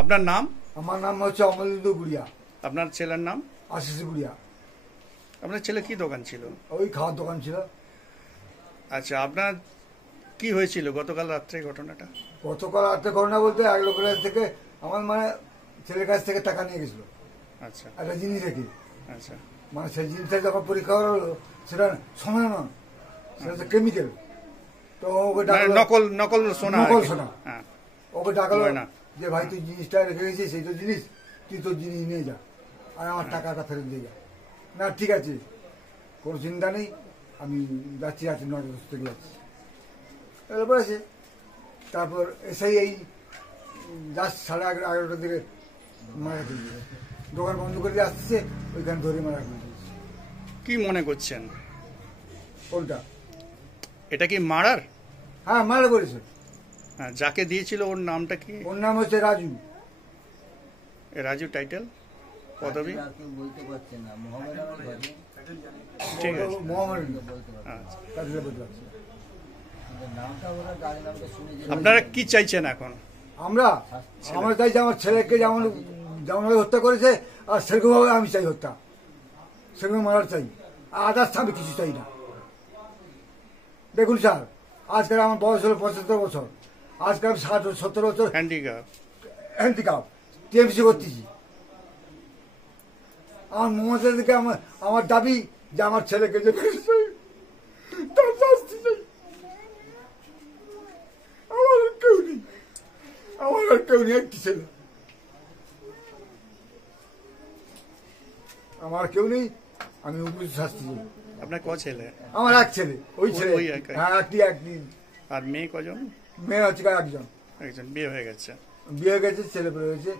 আপনার নাম? আমার নাম হচ্ছে অমলেন্দু গুড়িয়া। আপনার ছেলের নাম? আশিস গুড়িয়া। আপনার ছেলে কি দোকান ছিল? ওই খাওয়ার দোকান ছিল। আচ্ছা, আপনার কি হয়েছিল গতকাল রাত্রে ঘটনাটা? গতকাল রাত্রে ঘটনা বলতে এক লোকের কাছ থেকে আমার ছেলের কাছ থেকে টাকা নিয়ে গেছিল। আচ্ছা, একটা জিনিস রেখে। আচ্ছা, সেই জিনিসটা যখন পরীক্ষা করা হলো সেটা সোনা নয়, সেটা হচ্ছে কেমিক্যাল। তো ওকে নকল সোনা। হ্যাঁ, ওকে ডাকলো যে ভাই তুই জিনিসটা রেখে গেছিস, সেই তো জিনিস, তুই তোর জিনিস নিয়ে যা আর আমার টাকাটা ফেরত দিয়ে যা। না ঠিক আছে, কোনো চিন্তা নেই, আমি যাচ্ছি 9টা 10 থেকে যাচ্ছি। বলেছে। তারপর এসেই এই জাস্ট 11:30 থেকে মারা ফেলছে। দোকান বন্ধ করে দিয়ে আসছে, ওইখানে ধরে মারা ফেলছে। কি মনে করছেন? কোনটা? এটা কি মারার? হ্যাঁ, মারা করেছে। হ্যাঁ, যাকে দিয়েছিল ওর নামটা কি? ওর নাম হচ্ছে রাজু। রাজু টাইটেল, পদবি? বলতে পারছে না। ঠিক আছে, আপনারা কি চাইছেন এখন? আমরা চাইছি আমার ছেলেকে যেমন ভাবে হত্যা করেছে আর সেরকম ভাবে আমি চাই হত্যা, সেরকম মারার চাই। আর আদার্স আমি কিছু চাই না। দেখুন স্যার, আজকাল আমার বয়স হলো 75 বছর, আজকাল 60-70 বছর হ্যান্ডিক্যাপ টিএমসি করতেছি। আমার মমতার দিকে আমার দাবি যে আমার ছেলেকে যে তার শাস্তি চাই। আমার আর কেউ নেই, একটি ছেলে, আমার কেউ নেই, আমি উপযুক্ত শাস্তি চাই। আপনার ক ছেলে? আমার এক ছেলে, ওই ছেলে। হ্যাঁ, একটি। আর মেয়ে কজন? মেয়ে হচ্ছে একজন। বিয়ে হয়ে গেছে? ছেলে পেলে হয়েছে।